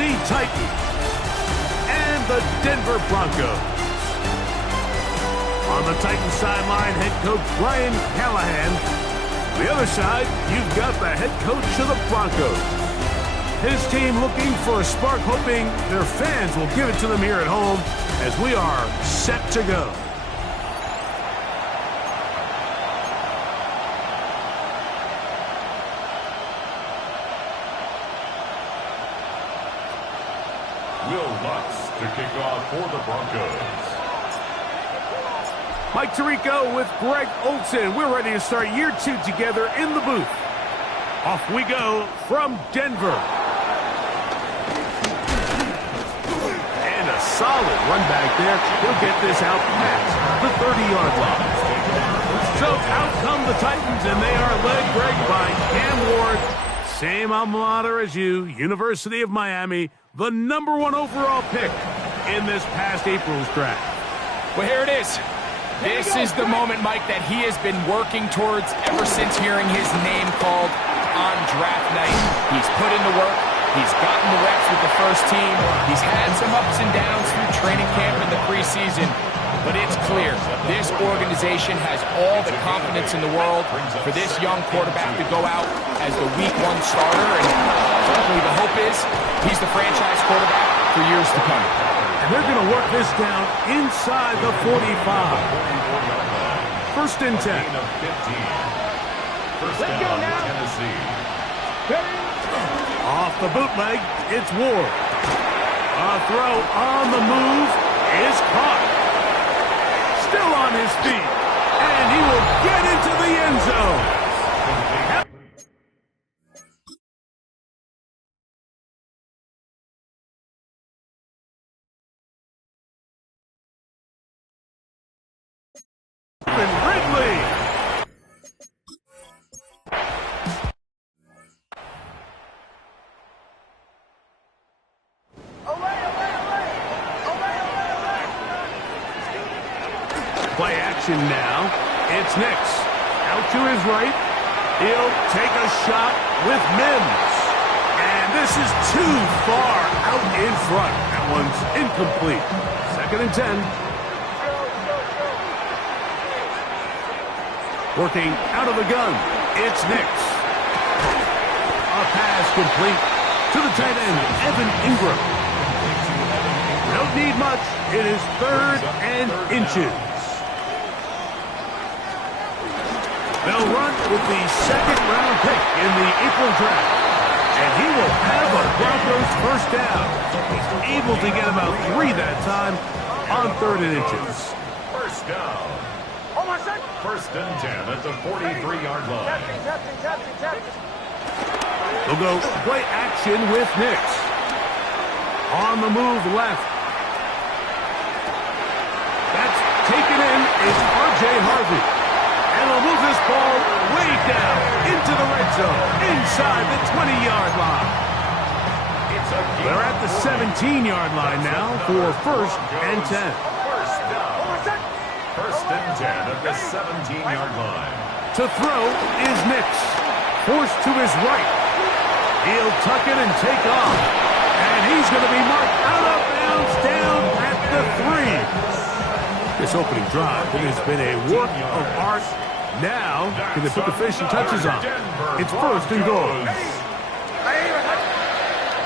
Tennessee Titans and the Denver Broncos. On the Titans sideline, head coach Brian Callahan. On the other side, you've got the head coach of the Broncos. His team looking for a spark, hoping their fans will give it to them here at home as we are set to go. Will Lutz to kick off for the Broncos. Mike Tirico with Greg Olsen. We're ready to start year 2 together in the booth. Off we go from Denver. And a solid run back there. He'll get this out past the 30-yard line. So out come the Titans, and they are led, Greg, by Cam Ward. Same alma mater as you, University of Miami, the #1 overall pick in this past April's draft. Well, here it is. This is the moment, Mike, that he has been working towards ever since hearing his name called on draft night. He's put in the work. He's gotten the reps with the first team. He's had some ups and downs through training camp and the preseason. But it's clear this organization has all the confidence in the world for this young quarterback to go out as the Week 1 starter. And certainly the hope is he's the franchise quarterback for years to come. And they're going to work this down inside the 45. First and 10. First down, Tennessee. Off the bootleg, it's Ward. A throw on the move is caught. Still on his feet. And he will get into the end zone. Ridley. Play action now. It's Nix. Out to his right. He'll take a shot with Mims. And this is too far out in front. That one's incomplete. 2nd and 10. Working out of the gun, it's Nix. A pass complete to the tight end, Evan Ingram. Don't need much. It is 3rd and inches. They'll run with the 2nd-round pick in the April draft. And he will have a Broncos first down. He's able to get about 3 that time on 3rd and inches. First down. First and 10 at the 43-yard line. They'll go play action with Nix. On the move left. That's taken in is R.J. Harvey. And they'll move this ball way down into the red zone, inside the 20-yard line. They're at the 17-yard line now for 1st and 10. First and 10 at the 17-yard line. To throw is Nix. Forced to his right. He'll tuck it and take off. And he's going to be marked out of bounds down at the 3. This opening drive, it has been a work of art. Now, can they put the finishing touches on? It's 1st and goal.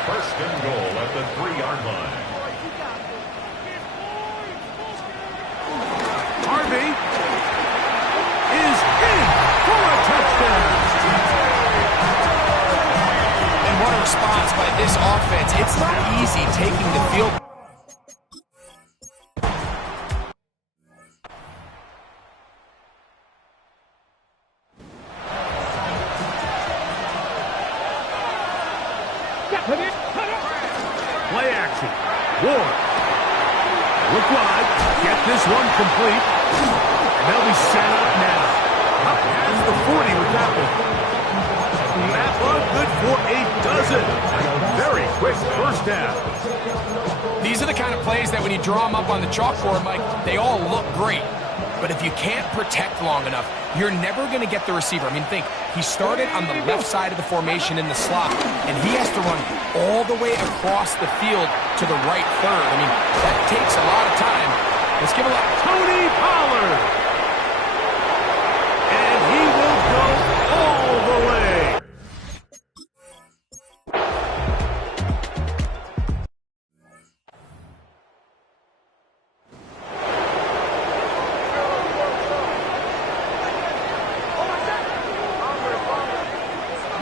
First and goal at the 3-yard line. Harvey is in for a touchdown. And what a response by this offense. It's not easy taking the field. Play action. Ward. Look wide. Get this one complete. And they'll be set up now. Up past the 40 with that one. That one good for a dozen. Very quick first down. These are the kind of plays that when you draw them up on the chalkboard, Mike, they all look great. But if you can't protect long enough, you're never going to get the receiver. I mean, think, he started on the left side of the formation in the slot, and he has to run all the way across the field to the right third. I mean, that takes a lot of time. Let's give it a Tony Pollard. And he will go all the way.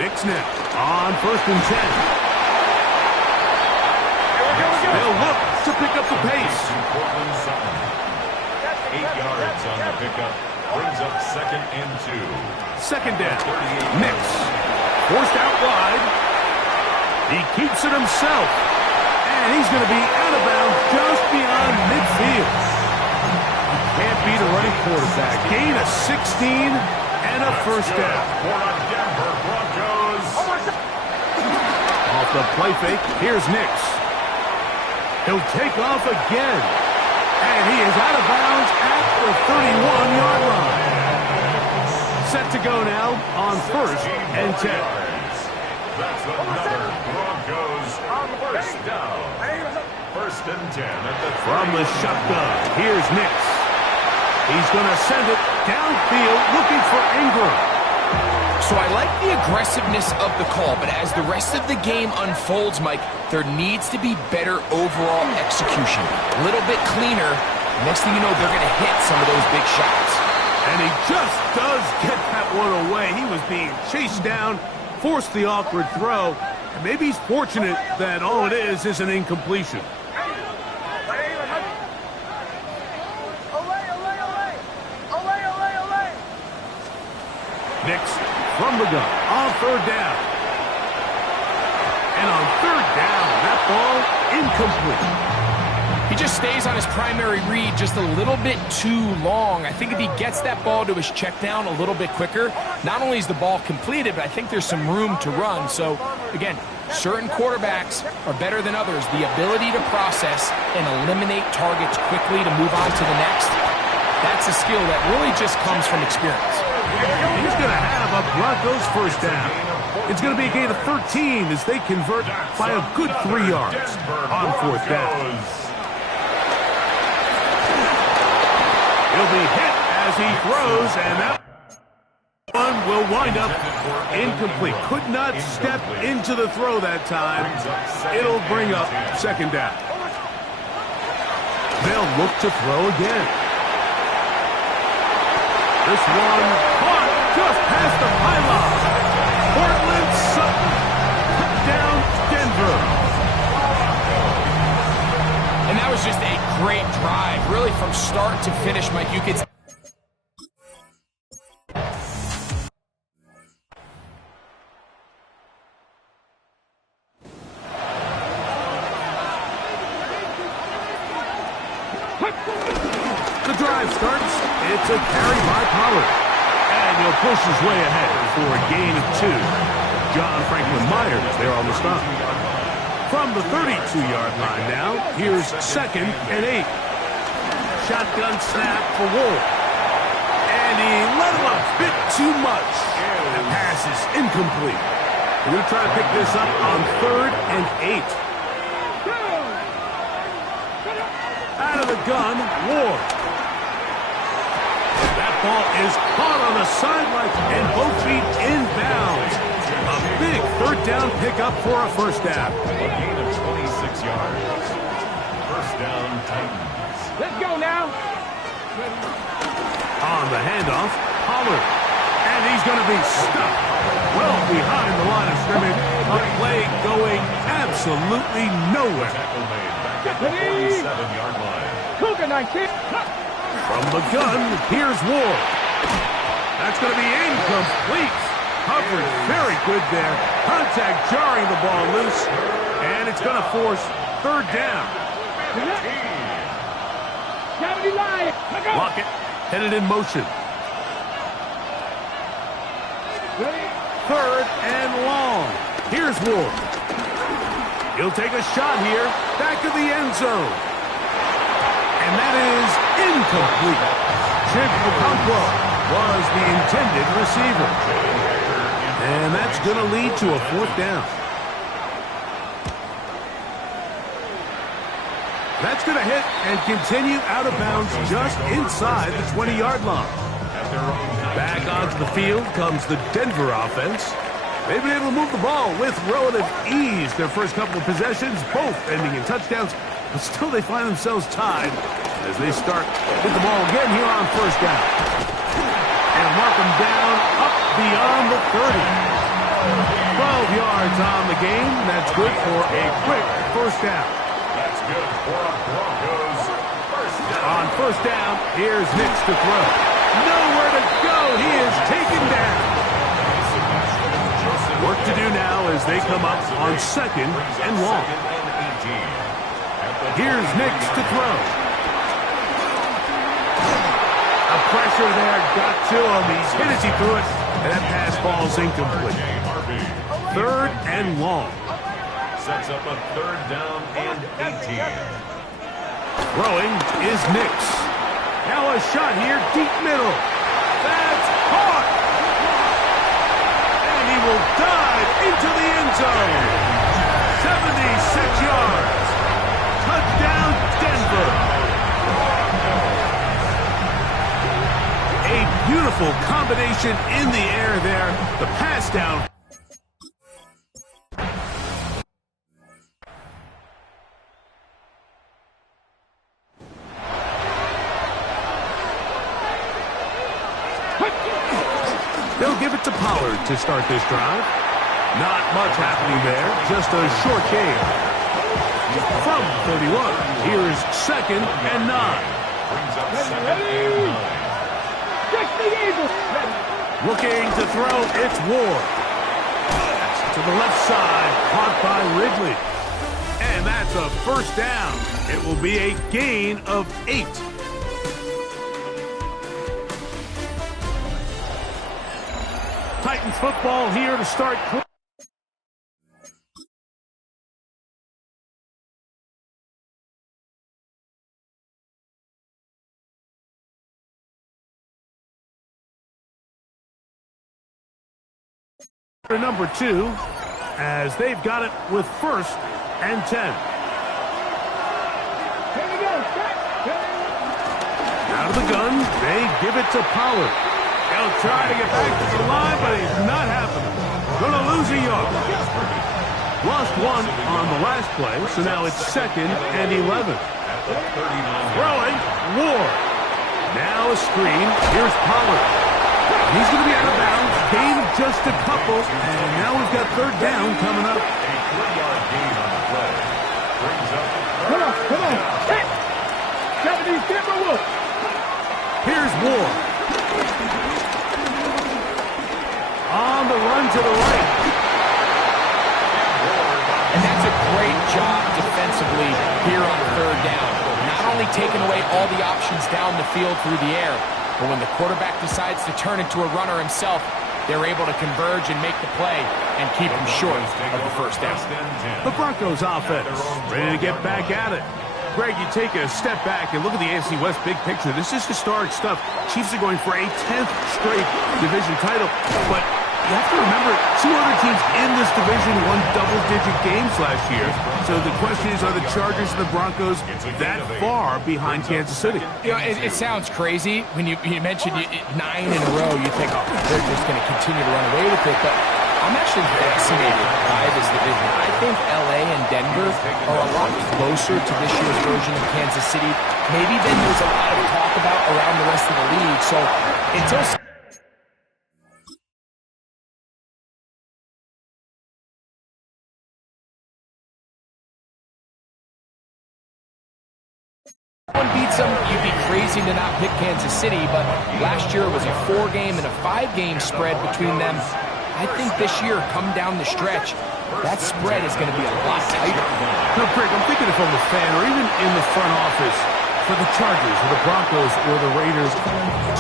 Nick snap on 1st and 10. They'll look to pick up the pace. 8 yards on the pickup. Brings up 2nd and 2. 2nd down. Nix forced out wide. He keeps it himself. And he's going to be out of bounds just beyond midfield. You can't beat a running quarterback. Gain of 16 and a 1st down. For the Denver Broncos. Off the play fake, here's Nix. He'll take off again. And he is out of bounds at the 31-yard line. Set to go now on 1st and 10. That's another Broncos 1st down. 1st and 10 at the 30. From the shotgun, here's Nix. He's going to send it downfield looking for Ingram. So I like the aggressiveness of the call, but as the rest of the game unfolds, Mike, there needs to be better overall execution. A little bit cleaner. Next thing you know, they're going to hit some of those big shots. And he just does get that one away. He was being chased down, forced the awkward throw, and maybe he's fortunate that all it is an incompletion. Nix from the gun on 3rd down. And on 3rd down, that ball incomplete. He just stays on his primary read just a little bit too long. I think if he gets that ball to his check down a little bit quicker, not only is the ball completed, but I think there's some room to run. So, again, certain quarterbacks are better than others. The ability to process and eliminate targets quickly to move on to the next, that's a skill that really just comes from experience. He's going to have a Broncos 1st down. It's going to be a gain of 13 as they convert by a good 3 yards on 4th down. He'll be hit as he throws, and that one will wind up incomplete. Could not step into the throw that time. It'll bring up 2nd down. They'll look to throw again. This one caught just past the pylon. Portland Sutton down Denver. And that was just a great drive, really from start to finish, Mike. You could... The drive starts. It's a carry by Pollard. And he'll push his way ahead for a gain of 2. John Franklin Myers there on the stop. From the 32-yard line now, here's 2nd and 8. Shotgun snap for Wolf. And he let him a bit too much. The pass is incomplete. We're going to try to pick this up on 3rd and 8. Out of the gun, Ward. That ball is caught on the sideline and both feet inbounds. A big 3rd down pickup for a 1st down. A gain of 26 yards. 1st down, Titans. Let's go now. On the handoff, Pollard. And he's going to be stuck well behind the line of scrimmage. A play going absolutely nowhere. Tackle made back at the 47-yard line. Cougar 19. From the gun, here's Ward. That's going to be incomplete. Coverage very good there. Contact jarring the ball loose. And it's going to force 3rd down. Lockett headed in motion. 3rd and long. Here's Ward. He'll take a shot here. Back of the end zone. And that is incomplete. Patrick Okonkwo was the intended receiver. And that's going to lead to a 4th down. That's going to hit and continue out of bounds just inside the 20-yard line. Back onto the field comes the Denver offense. They've been able to move the ball with relative ease their first couple of possessions, both ending in touchdowns, but still they find themselves tied as they start with the ball again here on 1st down. And mark them down up beyond the 30. 12 yards on the game. That's good for a quick 1st down. That's good for a Broncos 1st down. On 1st down, here's Nix to throw. Nowhere to go. He is taken down. Work to do now as they come up on 2nd and long. Here's Nix to throw. A pressure there got to him. He's hit as he threw it, and that pass falls incomplete. 3rd and long. Sets up a 3rd down and 18. Throwing is Nix. Now a shot here, deep middle. That's caught. And he will dive into the end zone. 76 yards. Touchdown, Denver. A beautiful combination in the air there. The pass down. They'll give it to Pollard to start this drive. Not much happening there, just a short gain. From 31, here's 2nd and 9. Brings up 2nd and 9. Looking to throw, it's Ward. To the left side, caught by Ridley. And that's a 1st down. It will be a gain of 8. Titans football here to start. Number 2, as they've got it with 1st and 10. Out of the gun, they give it to Pollard. They'll try to get back to the line, but he's not happening. Going to lose a yard. Lost 1 on the last play, so now it's 2nd and 11. Throwing, Ward. Now a screen. Here's Pollard. He's going to be out of bounds. Gain of just a couple, and now we've got 3rd down coming up. A 3-yard gain on the play. Brings up. Come on. Hey! Japanese Denver Wolf. Here's Ward. On the run to the right. And that's a great job defensively here on 3rd down. Not only taking away all the options down the field through the air, but when the quarterback decides to turn into a runner himself, they're able to converge and make the play and keep him short of the 1st down. The Broncos offense ready to get back at it. Greg, you take a step back and look at the AFC West big picture. This is historic stuff. Chiefs are going for a 10th straight division title, but you have to remember 2 other teams in this division won double-digit games last year. So the question is, are the Chargers and the Broncos that far behind Kansas City? You know, it sounds crazy when you mentioned 9 in a row. You think, oh, they're just going to continue to run away with it. But I'm actually fascinated by this division. I think LA and Denver are a lot closer to this year's version of Kansas City, maybe than there's a lot of talk about around the rest of the league. So until one beats them, you'd be crazy to not pick Kansas City, but last year it was a 4-game and a 5-game spread between them. I think this year, come down the stretch, that spread is going to be a lot tighter. No, Greg, I'm thinking if I'm a fan or even in the front office for the Chargers or the Broncos or the Raiders,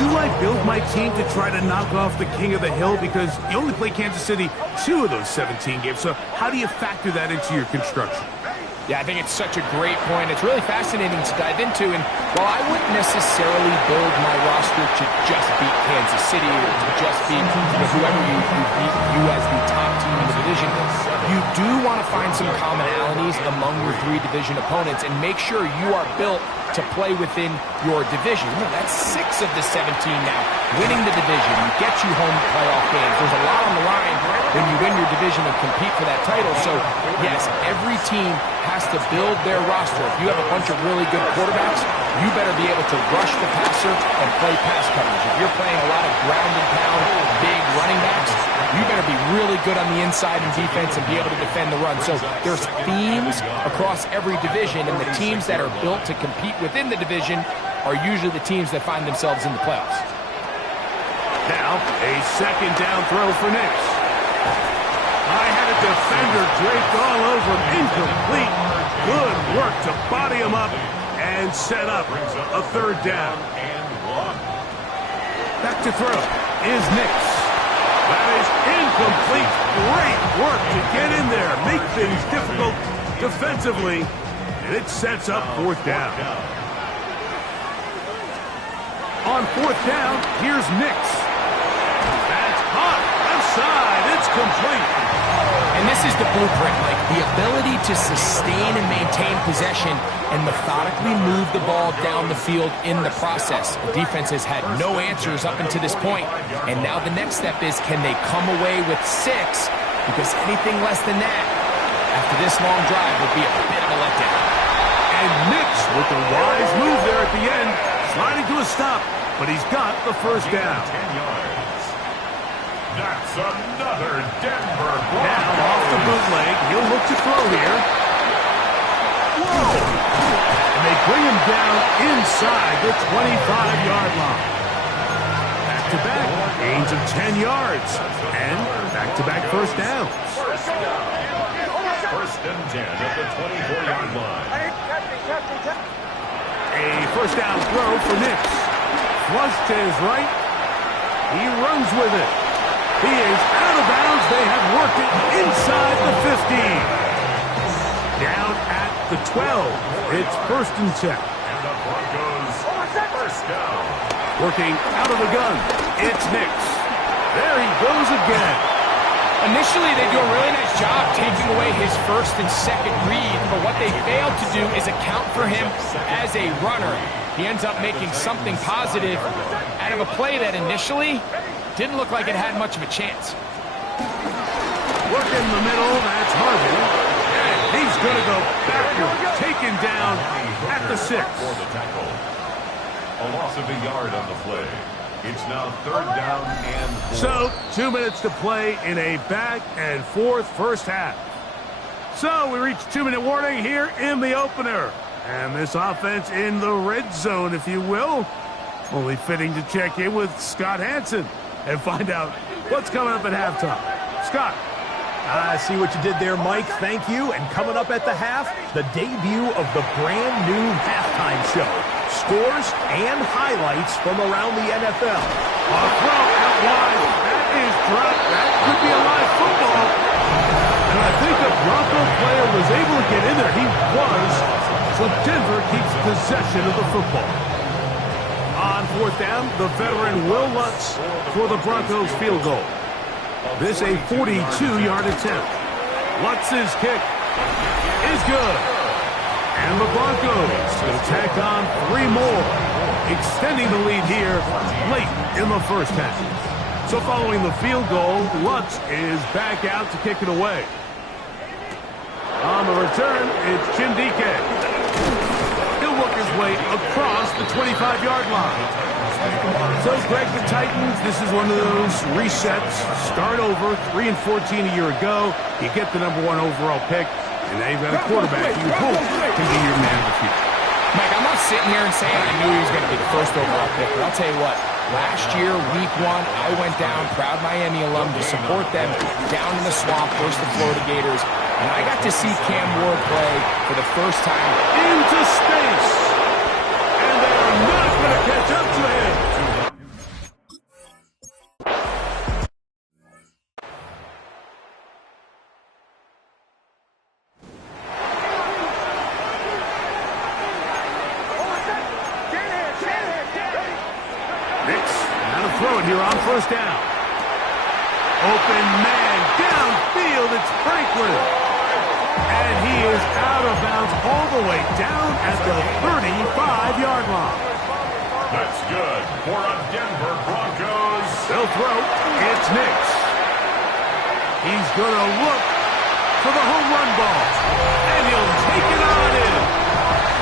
do I build my team to try to knock off the king of the hill? Because you only play Kansas City 2 of those 17 games, so how do you factor that into your construction? Yeah, I think it's such a great point. It's really fascinating to dive into. And while I wouldn't necessarily build my roster to just beat Kansas City or to just beat whoever you beat you as the top team in the division, you do want to find some commonalities among your three division opponents and make sure you are built to play within your division. That's 6 of the 17 now. Winning the division gets you home playoff games. There's a lot on the line when you win your division and compete for that title. So, yes, every team has to build their roster. If you have a bunch of really good quarterbacks, you better be able to rush the passer and play pass coverage. If you're playing a lot of ground and pound, big running backs, you better be really good on the inside in defense and be able to defend the run. So there's themes across every division, and the teams that are built to compete within the division are usually the teams that find themselves in the playoffs. Now, a second down throw for Nix. I had a defender draped all over him. Incomplete. Good work to body him up and set up a third down. Back to throw is Nix. That is incomplete. Great work to get in there, make things difficult defensively, and it sets up fourth down. On fourth down, here's Nix. That's hot. Left side. It's complete. And this is the blueprint, Mike. The ability to sustain and maintain possession and methodically move the ball down the field in the process. The defense has had no answers up until this point, and now the next step is, can they come away with 6? Because anything less than that, after this long drive, would be a bit of a letdown. And Nix with the wise move there at the end, sliding to a stop, but he's got the first down. 10 yards. That's another Denver Broncos. Now off the bootleg, he'll look to throw here. Whoa! And they bring him down inside the 25-yard line. Back-to-back, gains of 10 yards, and back-to-back first downs. First and 10 at the 24-yard line. A first down throw for Nix. Flush to his right. He runs with it. He is out of bounds. They have worked it inside the 15. Down at the 12. It's first and 10. And the Broncos first down. Working out of the gun. It's Nix. There he goes again. Initially, they do a really nice job taking away his first and second read, but what they failed to do is account for him as a runner. He ends up making something positive out of a play that initially didn't look like it had much of a chance. Work in the middle, that's Harvey. And he's going to go backward, taken down at the 6. For the tackle. A loss of a yard on the play. It's now third down and 4. So, 2 minutes to play in a back-and-forth first half. So, we reach 2-minute warning here in the opener. And this offense in the red zone, if you will. Only fitting to check in with Scott Hanson and find out what's coming up at halftime. Scott. I see what you did there, Mike. Thank you. And coming up at the half, the debut of the brand new halftime show. Scores and highlights from around the NFL. A throw out wide. That is dropped. That could be a live football. And I think the Bronco player was able to get in there. He was. So Denver keeps possession of the football. On fourth down, the veteran Will Lutz for the Broncos field goal. This a 42-yard attempt. Lutz's kick is good. And the Broncos will tack on 3 more, extending the lead here late in the first half. So following the field goal, Lutz is back out to kick it away. On the return, it's Chindike. He'll work his way across the 25-yard line. So, Greg, the Titans, this is one of those resets. Start over, 3-14 a year ago. You get the #1 overall pick, and now you've got a quarterback you hope can be your man of the future. Mike, I'm not sitting here and saying I knew he was going to be the first overall pick, but I'll tell you what. Last year, week 1, I went down, proud Miami alum, to support them down in the swamp versus the Florida Gators. And I got to see Cam Ward play for the first time. Into space. And they are not going to catch up to him. it here on first down. Open man downfield. It's Franklin. And he is out of bounds all the way down at the 35-yard line. That's good for a Denver Broncos. They'll throw. It's Nix. He's going to look for the home run ball. And he'll take it on in.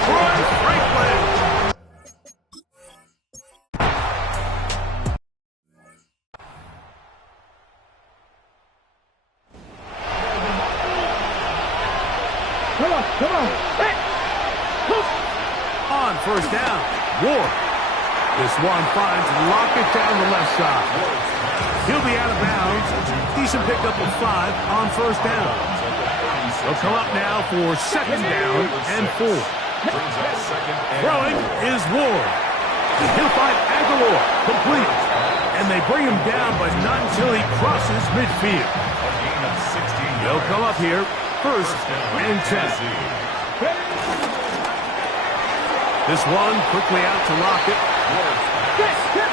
Troy Franklin. Come on. Hey. On first down, Ward. This one finds Lockett down the left side. He'll be out of bounds. Decent pickup of 5 on first down. They'll come up now for second down and 4. Throwing is Ward. He'll find Aguilar, complete. And they bring him down, but not until he crosses midfield. They'll come up here, first and 10. This one quickly out to Lockett.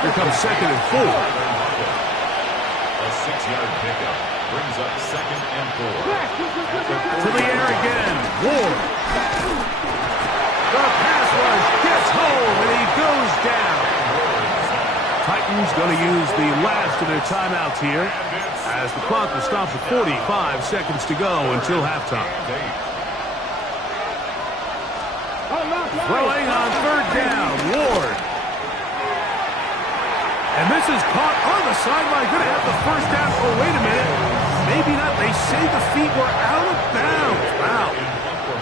Here comes second and 4. A 6-yard pickup brings up second and 4. To the air again, Ward. The pass rush gets home, and he goes down. Titans going to use the last of their timeouts here as the clock will stop at 45 seconds to go until halftime. Throwing on third down, Ward. And this is caught on the sideline. Going to have the first down. Oh, wait a minute. Maybe not. They say the feet were out of bounds. Wow.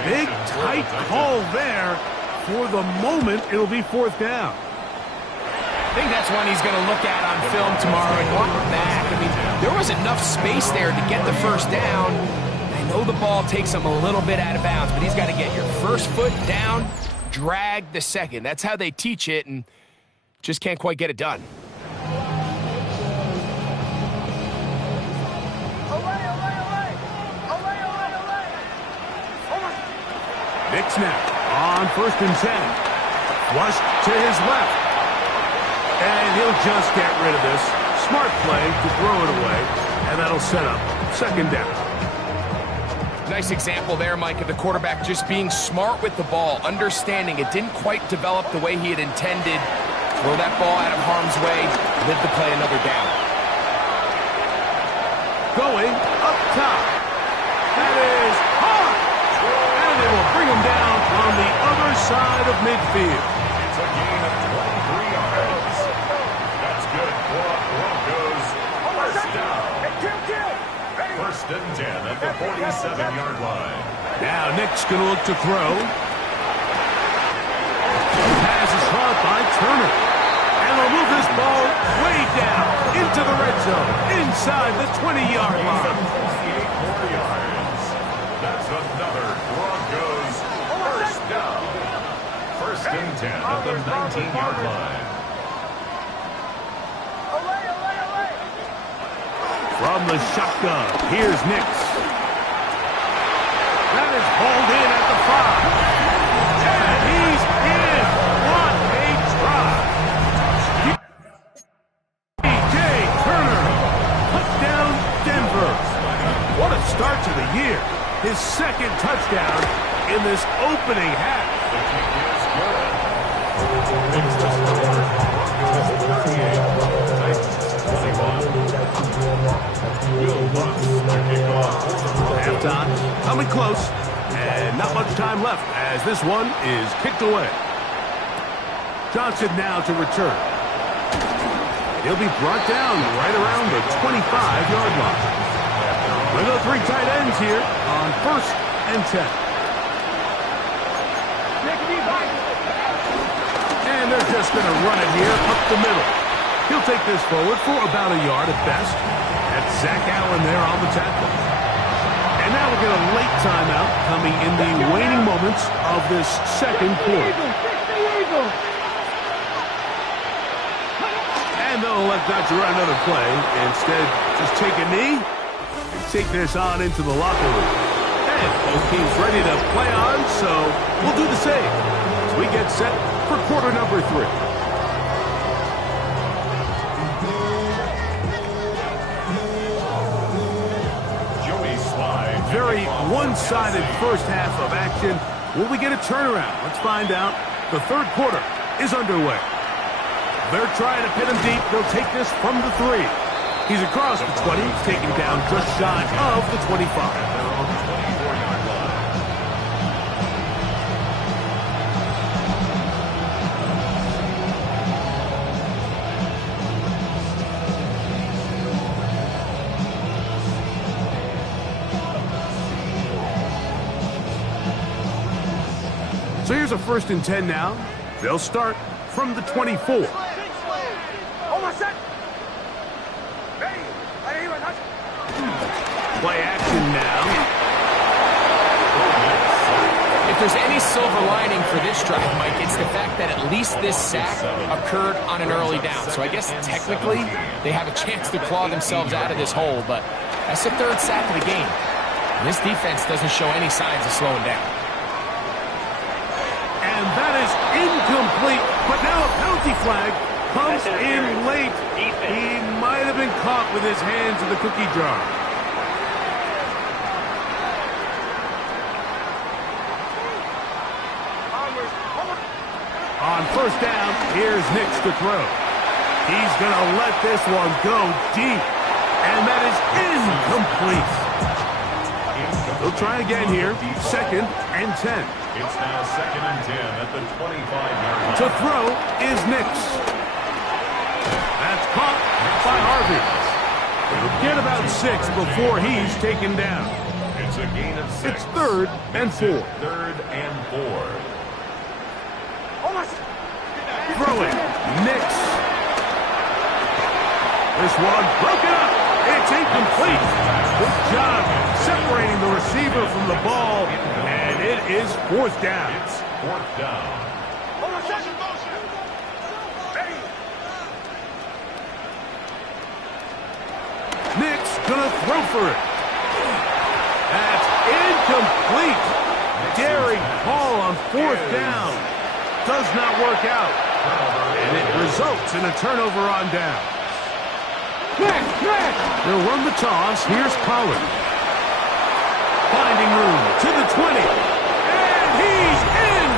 Big, tight call there. For the moment, it'll be fourth down. I think that's one he's going to look at on film tomorrow and walk back. I mean, there was enough space there to get the first down. I know the ball takes him a little bit out of bounds, but he's got to get your first foot down, drag the second. That's how they teach it, and just can't quite get it done. Nix now on first and 10. Flush to his left. And he'll just get rid of this. Smart play to throw it away. And that'll set up second down. Nice example there, Mike, of the quarterback just being smart with the ball, understanding it didn't quite develop the way he had intended. Throw that ball out of harm's way, live to play another down. Going up top. That is hard. And they will bring him down on the other side of midfield. It's a gain of 23 yards. That's good for Broncos. First down. First and 10 at the 47-yard line. Now Nick's going to look to throw. Pass is caught by Turner. And they'll move this ball way down into the red zone, inside the 20-yard line. 28 more yards. That's another Broncos first down. First and 10 at the 19-yard line. From the shotgun, here's Nix. That is hauled in at the 5. And he's in. What a try. DJ Turner. Touchdown, Denver. What a start to the year. His second touchdown in this opening half. The kick is good. Next to score, Broncos 38, Titans 21. Will Lutz, the kickoff for the Broncos. Halftime coming close, and not much time left as this one is kicked away. Johnson now to return. He'll be brought down right around the 25-yard line. We'll go 3 tight ends here on first and 10. And they're just going to run it here up the middle. He'll take this forward for about a yard at best. That's Zach Allen there on the tackle. And now we'll get a late timeout coming in the waning moments of this second quarter. And they'll elect not to run another play. Instead, just take a knee and take this on into the locker room. And both teams ready to play on, so we'll do the same as we get set for quarter number 3. one-sided first half of action. Will we get a turnaround? Let's find out. The third quarter is underway. They're trying to pin him deep. They'll take this from the 3. He's across the 20, taken down just shy of the 25. They're on the 24-yard line. So here's a 1st and 10 now. They'll start from the 24. Play action now. If there's any silver lining for this drive, Mike, it's the fact that at least this sack occurred on an early down. So I guess technically they have a chance to claw themselves out of this hole, but that's the 3rd sack of the game. And this defense doesn't show any signs of slowing down. And that is incomplete, but now a penalty flag comes in late. He might have been caught with his hands in the cookie jar. On 1st down, here's Nix to throw. He's going to let this one go deep, and that is incomplete. They'll try again here, 2nd and 10. It's now 2nd and 10 at the 25-yard line. To throw is Nix. That's caught by Harvey. He'll get about 6 before he's taken down. It's a gain of 6. It's 3rd and 4. 3rd and 4. Throwing, Nix. This one broken up. It's incomplete. Good job separating the receiver from the ball, and it is 4th down. It's 4th down. Nix gonna throw for it. That's incomplete. Daring call on 4th down. Does not work out. And it results in a turnover on down. They'll run the toss. Here's Pollard. Finding room to the 20. And he's in!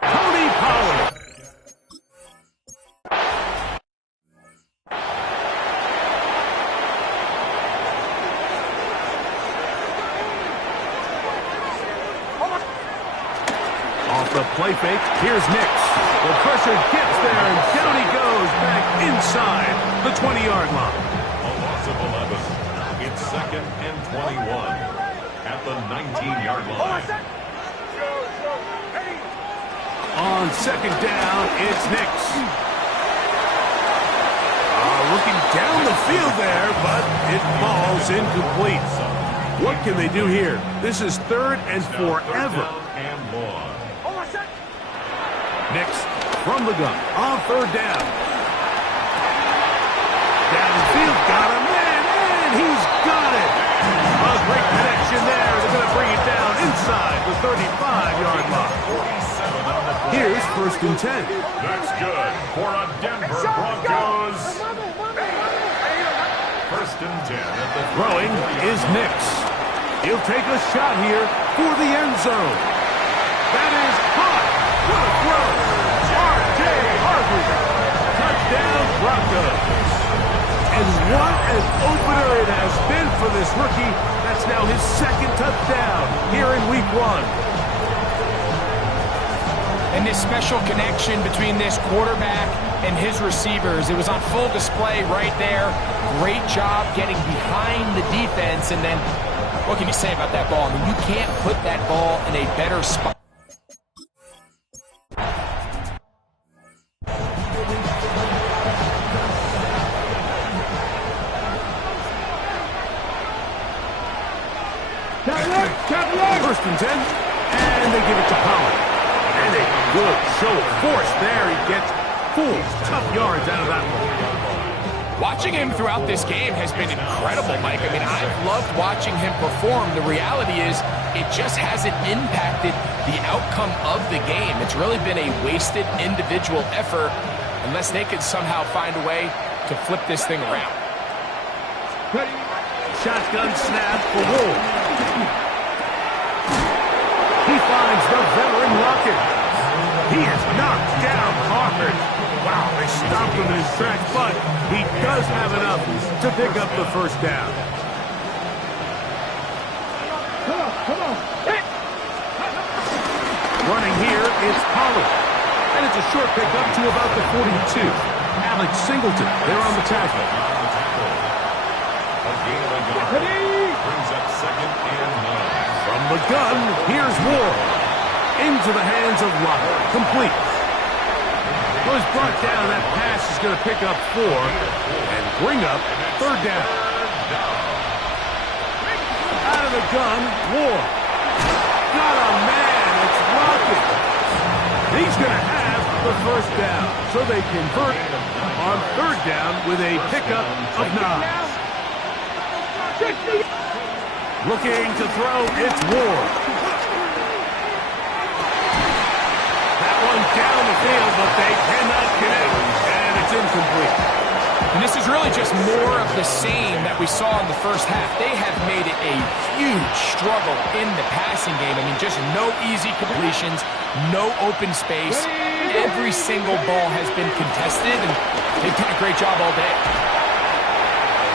Tony Pollard. Off the play fake, here's Nix. The pressure gets there, and down he goes back inside the 20-yard line. A loss of 11. It's 2nd and 21 at the 19-yard line. On 2nd down, it's Nix. Looking down the field there, but it falls incomplete. What can they do here? This is 3rd and forever. And more. Nix from the gun on 3rd down. Downfield, got him, and he's got it. A great connection there. They're going to bring it down inside the 35-yard line. Here's 1st and 10. That's good for a Denver Broncos. 1st and 10 at the Throwing is Nix. He'll take a shot here for the end zone. That is caught. What a throw. R.J. Harvey. Touchdown Broncos. And what an opener it has been for this rookie. That's now his 2nd touchdown here in Week 1. And this special connection between this quarterback and his receivers, it was on full display right there. Great job getting behind the defense, and then what can you say about that ball? I mean, you can't put that ball in a better spot. First and 10, and they give it to Pollard. And a good show of force there. He gets 4 tough yards out of that one. Watching him throughout this game has been incredible, Mike. I mean, I've loved watching him perform. The reality is it just hasn't impacted the outcome of the game. It's really been a wasted individual effort unless they could somehow find a way to flip this thing around. Shotgun snap for Wolf. He finds the veteran Lockett. He is knocked down hard. Wow, they stopped him in his tracks, but he does have enough to pick up the first down. Come on. Hit. Running here is Pollard. And it's a short pickup to about the 42. Alex Singleton, they're on the tackle. A gain of a yard. Brings up 2nd and 9. From the gun, here's Ward. Into the hands of Lockett. Complete. Was brought down. That pass is going to pick up 4 and bring up 3rd down. Out of the gun, Ward. Got a man. It's Lockett. He's going to have the first down. So they convert on 3rd down with a pickup of 9. Looking to throw, it's Ward. That one down the field, but they cannot connect, and it's incomplete. And this is really just more of the same that we saw in the first half. They have made it a huge struggle in the passing game. I mean, just no easy completions, no open space. Every single ball has been contested, and they've done a great job all day.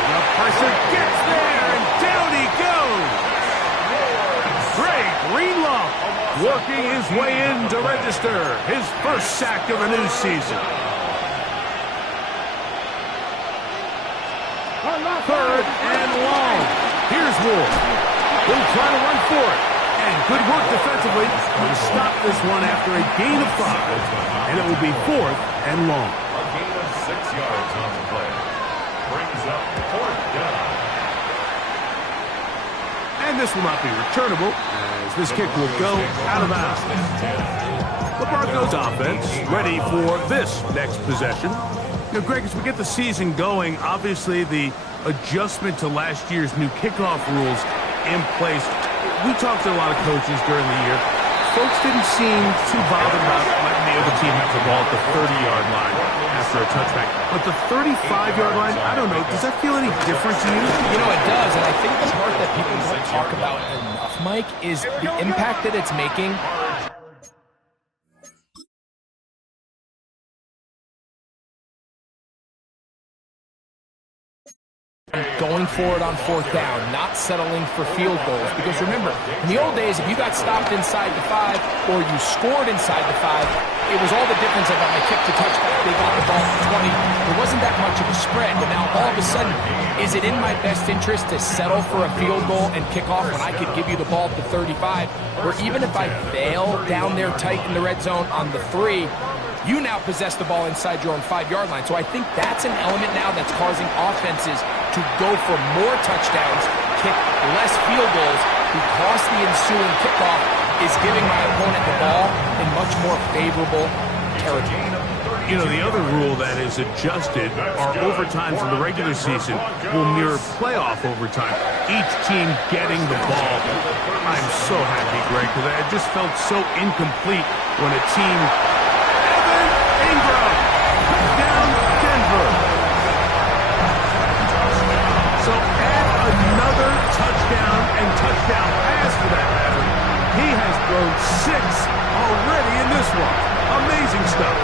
The pressure gets there, and down he goes. Greg Greenlaw working his way in to register his first sack of the new season. 3rd and long. Here's Wolf. He'll try to run for it. And good work defensively to stop this one after a gain of 5. And it will be 4th and long. A gain of 6 yards on the play. Brings up 4th down. And this will not be returnable, as this kick will go out of bounds. The Broncos offense ready for this next possession. You know, Greg, as we get the season going, obviously the adjustment to last year's new kickoff rules in place. We talked to a lot of coaches during the year. Folks didn't seem too bothered about letting the other team have the ball at the 30-yard line after a touchback. But the 35-yard line, I don't know, does that feel any different to you? You know, it does, and I think the part that people don't talk about enough, Mike, is the impact that it's making. Going for it on 4th down, not settling for field goals. Because remember, in the old days, if you got stopped inside the 5 or you scored inside the 5, it was all the difference about my kick to touchback. They got the ball to 20. There wasn't that much of a spread. But now all of a sudden, is it in my best interest to settle for a field goal and kick off when I could give you the ball at the 35? Or even if I fail down there tight in the red zone on the 3, you now possess the ball inside your own 5-yard line. So I think that's an element now that's causing offenses to go for more touchdowns, kick less field goals, because the ensuing kickoff is giving my opponent the ball in much more favorable territory. You know, the other rule that is adjusted are overtimes in the regular season will mirror playoff overtime. Each team getting the ball. I'm so happy, Greg, because I just felt so incomplete when a team... Ingram, touchdown, Denver. So add another touchdown and touchdown pass for that matter. He has thrown 6 already in this one. Amazing stuff.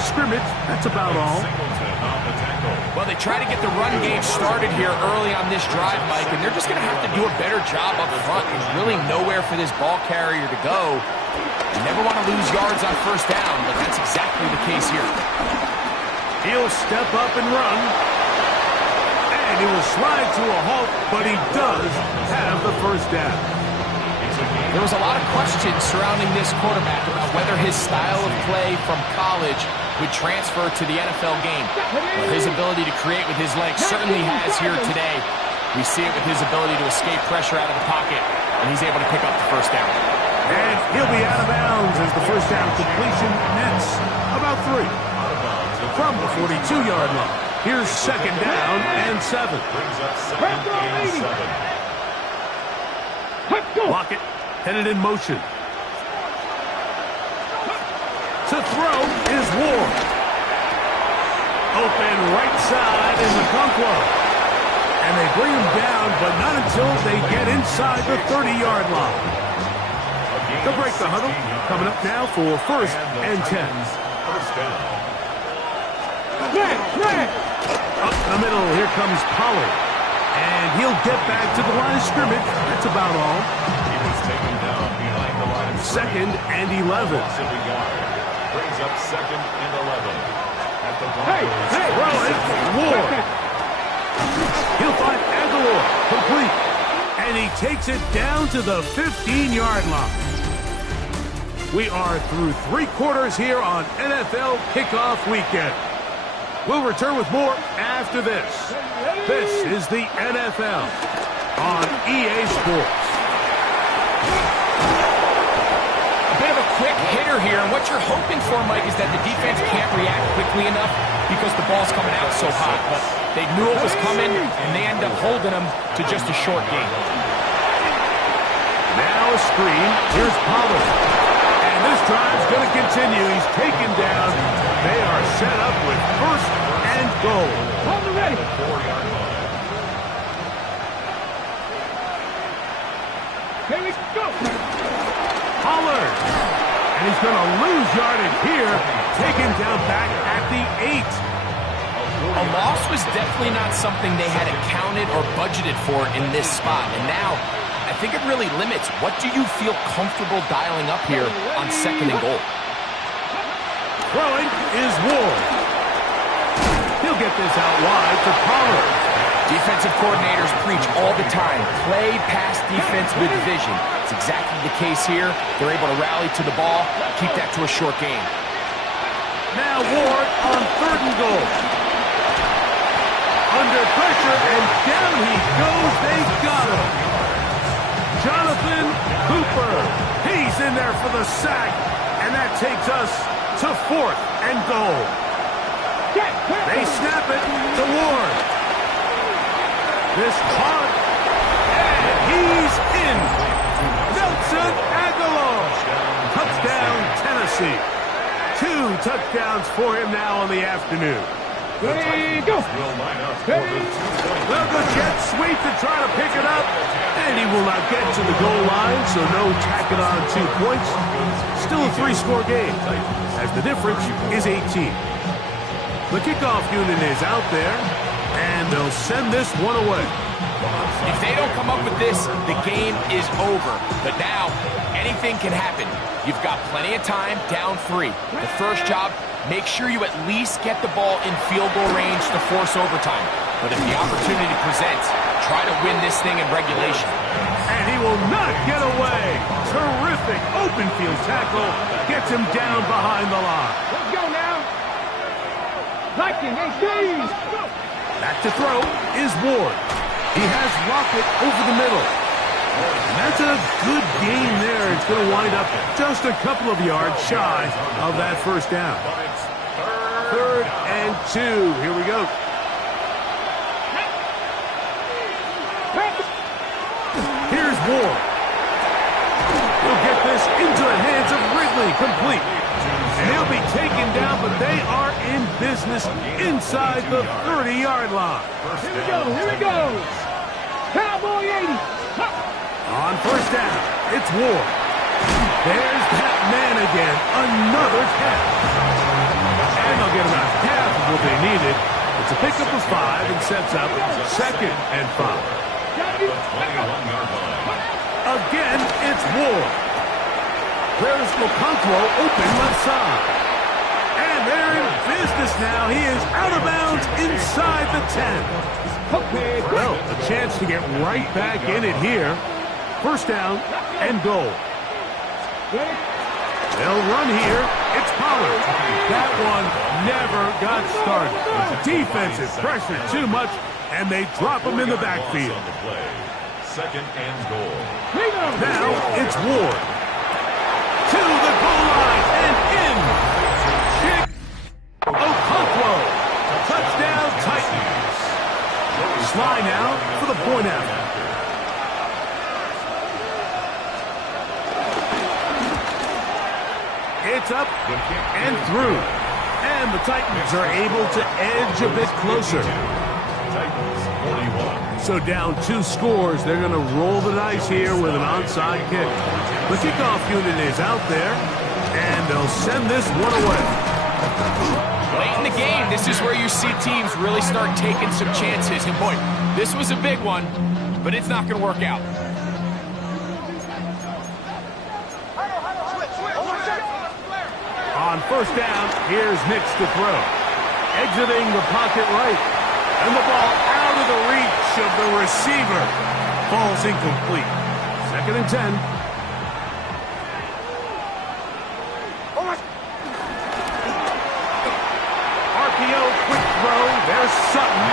Scrimmage, that's about all. Well, they try to get the run game started here early on this drive, Mike, and they're just going to have to do a better job up front. There's really nowhere for this ball carrier to go. You never want to lose yards on 1st down, but that's exactly the case here. He'll step up and run. And he will slide to a halt, but he does have the first down. There was a lot of questions surrounding this quarterback about whether his style of play from college would transfer to the NFL game. Well, his ability to create with his legs certainly has here today. We see it with his ability to escape pressure out of the pocket, and he's able to pick up the first down. And he'll be out of bounds as the first down completion nets about 3. From the 42-yard line. Here's second down and 7. Brings up second and 7. Lockett headed in motion. To throw is Ward. Open right side in the Conquo. And they bring him down, but not until they get inside the 30-yard line. They'll break the huddle. Coming up now for first and 10. First down. Up the middle, here comes Pollard. And he'll get back to the line of scrimmage. That's about all. He was taken down behind the line of Second and 11. Brings up second and 11. At the Throw it, Ward. He'll find Aguilar, complete. And he takes it down to the 15-yard line. We are through 3 quarters here on NFL Kickoff Weekend. We'll return with more after this. This is the NFL on EA Sports. A bit of a quick hitter here, and what you're hoping for, Mike, is that the defense can't react quickly enough because the ball's coming out so hot. But they knew it was coming, and they end up holding them to just a short gain. Now a screen. Here's Pollard. And this drive's going to continue. He's taken down. They are set up with first and goal. Hold it ready. 4-yard line. Here we go. Pollard. And he's going to lose yardage here. Taken down back at the 8. A loss was definitely not something they had accounted or budgeted for in this spot. And now, I think it really limits what do you feel comfortable dialing up here on second and goal. Throwing is Ward. He'll get this out wide to Pollard. Defensive coordinators preach all the time, play pass defense with vision. It's exactly the case here. They're able to rally to the ball, keep that to a short game. Now Ward on third and goal. Under pressure, and down he goes. They got him. Jonathan Cooper. He's in there for the sack, and that takes us to fourth and goal. They snap it to Ward. This caught, and he's in. Nelson Aguilar. Touchdown, Tennessee. 2 touchdowns for him now on the afternoon. Ready, go. Will line up for the 2-point. Well, the jet sweep to try to pick it up, and he will not get to the goal line, so no tack it on 2 points. Still a 3-score game, as the difference is 18. The kickoff unit is out there, and they'll send this one away. If they don't come up with this, the game is over. But now, anything can happen. You've got plenty of time, down 3. The first job, make sure you at least get the ball in field goal range to force overtime. But if the opportunity presents, try to win this thing in regulation. And he will not get away. Terrific open field tackle. Gets him down behind the line. Let's go now. Liking, hey, please. Back to throw is Ward. He has Lockett over the middle. And that's a good game there. It's going to wind up just a couple of yards shy of that first down. Third and 2. Here we go. Here's Ward. He'll get this into the hands of Ridley, complete. And he'll be taken down, but they are in business inside the 30-yard line. Here we go, here we go. Cowboy 80. On first down, it's Ward. There's that man again, another catch. And they'll get about half of what they needed. It's a pickup of 5 and sets up second and 5. Again, it's Ward. There's Okonkwo open left side. And they're in business now. He is out of bounds inside the 10. Well, a chance to get right back in it here. First down and goal. They'll run here. It's Pollard. That one never got started. Defensive pressure too much, and they drop him in the backfield. Second and goal. Now it's Ward. To the goal line and in. Kick. Okonkwo. Touchdown Titans. Sly now for the point after. It's up and through. And the Titans are able to edge a bit closer. Titans 41. So down 2 scores, they're going to roll the dice here with an onside kick. The kickoff unit is out there, and they'll send this one away. Late in the game, this is where you see teams really start taking some chances. And boy, this was a big one, but it's not going to work out. On first down, here's Nix to throw. Exiting the pocket right. And the ball out of the reach of the receiver. Ball's incomplete. Second and 10. RPO, quick throw. There's Sutton.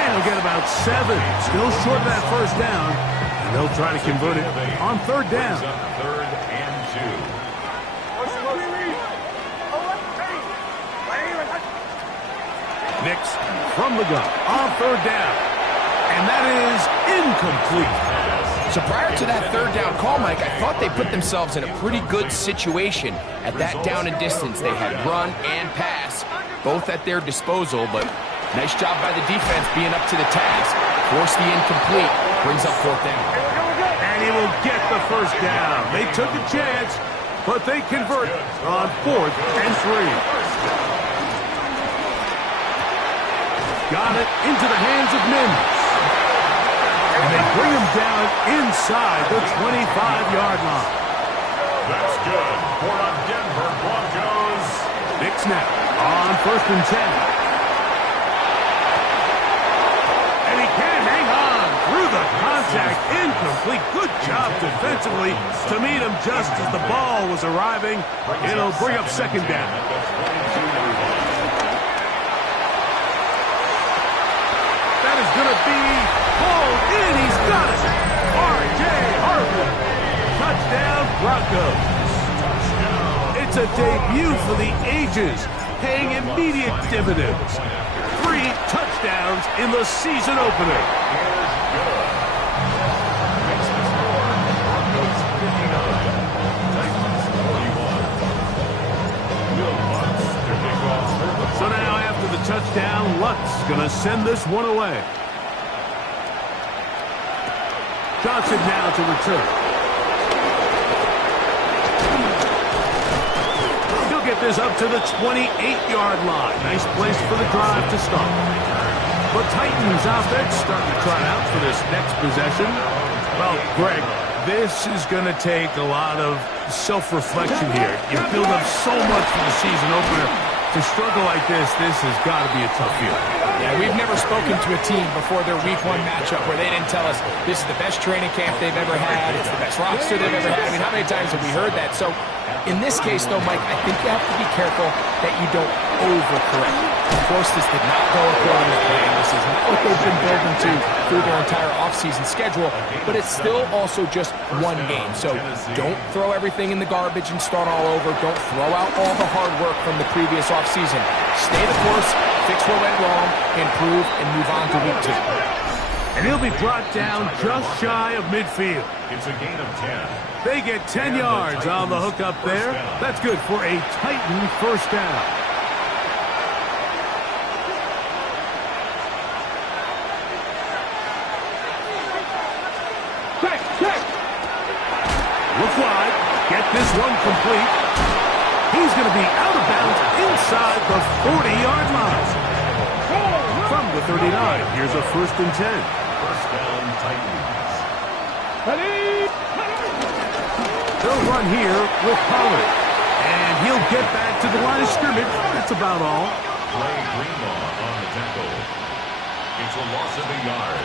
And he'll get about 7. Still short of that first down. And they'll try to convert it on third down. Third and 2. Nix from the gun on third down. And that is incomplete. So prior to that third down call, Mike, I thought they put themselves in a pretty good situation at that down and distance. They had run and pass, both at their disposal, but nice job by the defense being up to the task. Force the incomplete, brings up fourth down. And he will get the first down. They took a chance, but they convert on fourth and 3. Got it into the hands of Mims. And they bring him down inside the 25-yard line. That's good for the Denver Broncos. Nix now on first and 10. And he can hang on through the contact. Incomplete. Good job defensively to meet him just as the ball was arriving. It'll bring up second down. That is going to be pulled in. He's got it. R.J. Harvin. Touchdown, Broncos. It's a debut for the ages, paying immediate dividends. 3 touchdowns in the season opener. So now after the touchdown, Lutz going to send this one away. Johnson now to return. He'll get this up to the 28-yard line. Nice place for the drive to start. But Titans offense starting to try out for this next possession. Well, Greg, this is going to take a lot of self-reflection here. You build up so much for the season opener. To struggle like this has got to be a tough feeling. Yeah, we've never spoken to a team before their week 1 matchup where they didn't tell us this is the best training camp they've ever had, it's the best roster they've ever had. I mean, how many times have we heard that? So in this case, though, Mike, I think you have to be careful that you don't overcorrect. Of course, this did not go according to plan. This is not what they've been building to through their entire offseason schedule, but it's still also just one game. So don't throw everything in the garbage and start all over. Don't throw out all the hard work from the previous offseason. Stay the course, fix what went wrong, improve, and move on to week 2. And he'll be brought down just shy of midfield. It's a gain of 10. They get 10 yards on the hook up there. That's good for a Titan first down. Look wide. Get this one complete. He's going to be out of bounds inside the 40-yard line. From the 39, here's a first and 10. First down, Titans. They'll run here with Pollard. And he'll get back to the line of scrimmage. That's about all. Play Greenlaw on the tackle. It's a loss of a yard.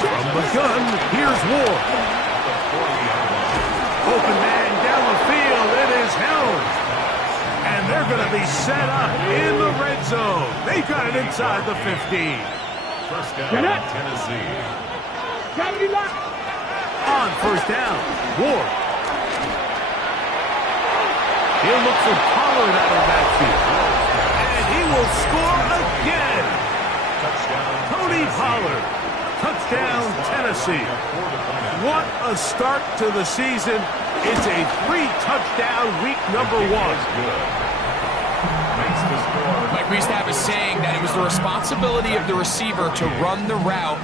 From the gun, here's Ward. At the 40-yard line. Open man down the field. It is held. And they're going to be set up in the red zone. They got it inside the 15. First down, Tennessee. On first down, Ward. He'll look for Pollard out of the backfield. And he will score again. Touchdown, Tony Pollard. Touchdown, Tennessee. What a start to the season. It's a 3-touchdown week number 1. Good. Makes the score. Mike, we used to have a saying that it was the responsibility of the receiver to run the route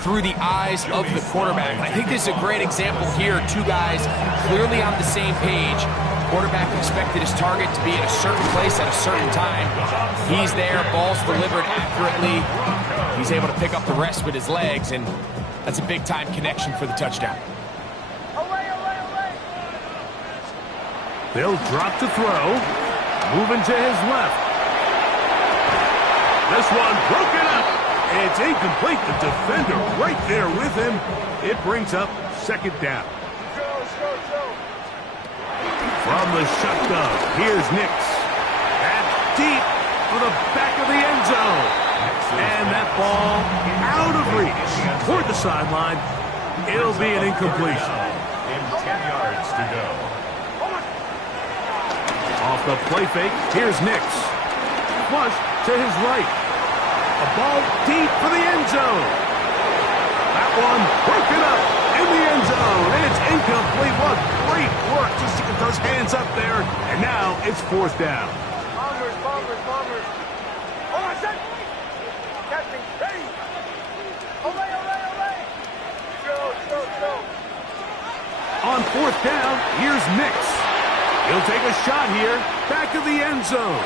through the eyes of the quarterback. And I think this is a great example here. Two guys clearly on the same page. Quarterback expected his target to be at a certain place at a certain time. He's there, ball's delivered accurately. He's able to pick up the rest with his legs, and that's a big-time connection for the touchdown. They'll drop to throw. Moving to his left. This one broken up. It's incomplete. The defender right there with him. It brings up second down. From the shotgun, here's Nix. That's deep for the back of the end zone. And that ball out of reach toward the sideline. It'll be an incompletion. And 10 yards to go. Off the play fake, here's Nix. Flush to his right. A ball deep for the end zone. That one broken up in the end zone. And it's incomplete. What great work just to get those hands up there. And now it's fourth down. Bombers. Oh, I said, catching, ready. Olay. Go. On fourth down, here's Nix. He'll take a shot here. Back of the end zone.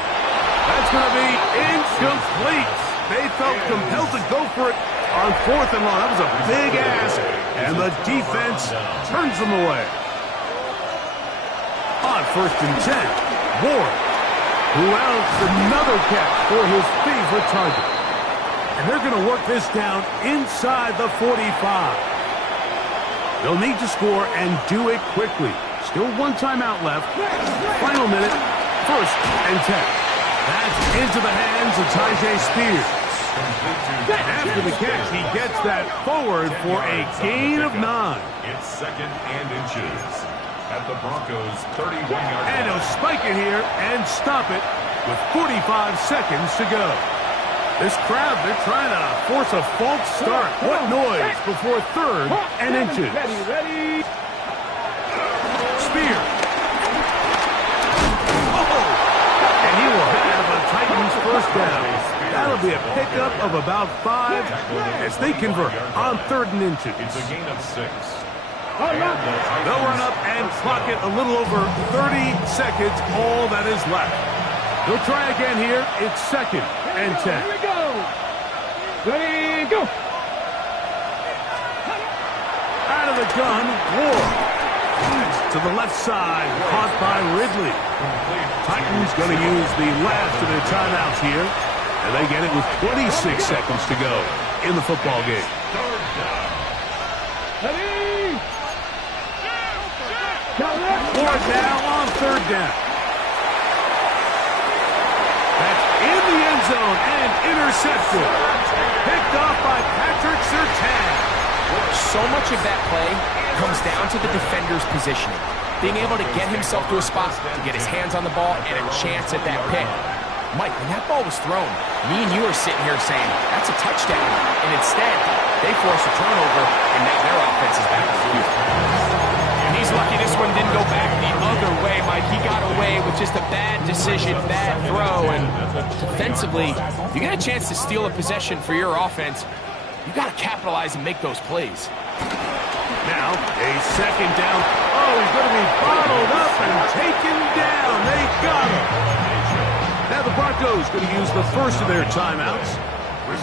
That's going to be incomplete. They felt compelled to go for it on fourth and long. That was a big ask, and the defense turns them away. On first and 10, Ward, who else another catch for his favorite target. And they're going to work this down inside the 45. They'll need to score and do it quickly. Still one timeout left. Final minute, first and 10. That's into the hands of Tyjae Spears. After the catch, he gets that forward for a gain of 9. It's second and inches at the Broncos' 31-yard line. And he'll spike it here and stop it with 45 seconds to go. This crowd, they're trying to force a false start. What noise before third and inches. Ready. Spears. And he will have a Titans first down. That'll be a pickup of about 5 as they convert on third and inches. It's a gain of 6. They'll run up and clock it a little over 30 seconds, all that is left. They'll try again here. It's second and 10. Here we go. Ready, go. Out of the gun, Ward. To the left side, caught by Ridley. Titans going to use the last of their timeouts here. And they get it with 26 seconds to go in the football game. Ready. Ward now on third down. That's in the end zone and intercepted. Picked off by Patrick Surtain. So much of that play comes down to the defender's positioning. Being able to get himself to a spot, to get his hands on the ball, and a chance at that pick. Mike, when that ball was thrown, me and you are sitting here saying, that's a touchdown. And instead, they force a turnover, and now their offense is back on the field. And he's lucky this one didn't go back the other way, Mike. He got away with just a bad decision, bad throw. And defensively, if you get a chance to steal a possession for your offense, you got to capitalize and make those plays. Now, a second down. Oh, he's going to be bottled up and taken down. They got him. Now the Broncos going to use the first of their timeouts.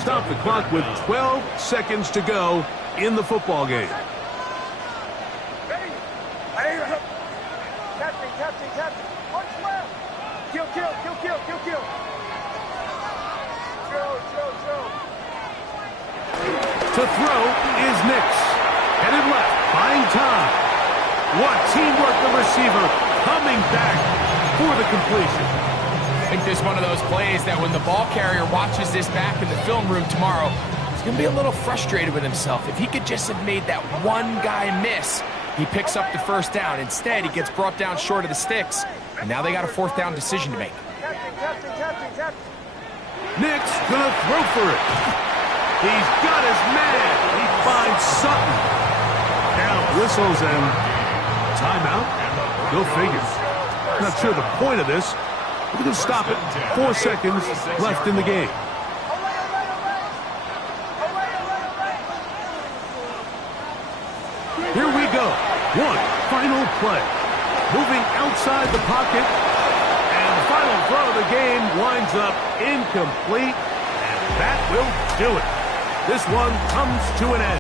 Stop the clock with 12 seconds to go in the football game. Ready. Catching. What's left? Kill. Chill. To throw is Nix. Headed left, buying time. What teamwork, the receiver coming back for the completion. I think this is one of those plays that when the ball carrier watches this back in the film room tomorrow, he's going to be a little frustrated with himself. If he could just have made that one guy miss, he picks up the first down. Instead, he gets brought down short of the sticks, and now they got a fourth down decision to make. Captain. Nix gonna throw for it. He's got his man. He finds Sutton. Now whistles and timeout. Go figure. Not sure the point of this. We're going to stop it. 4 seconds left in the game. Here we go. One final play. Moving outside the pocket. And the final throw of the game winds up incomplete. And that will do it. This one comes to an end.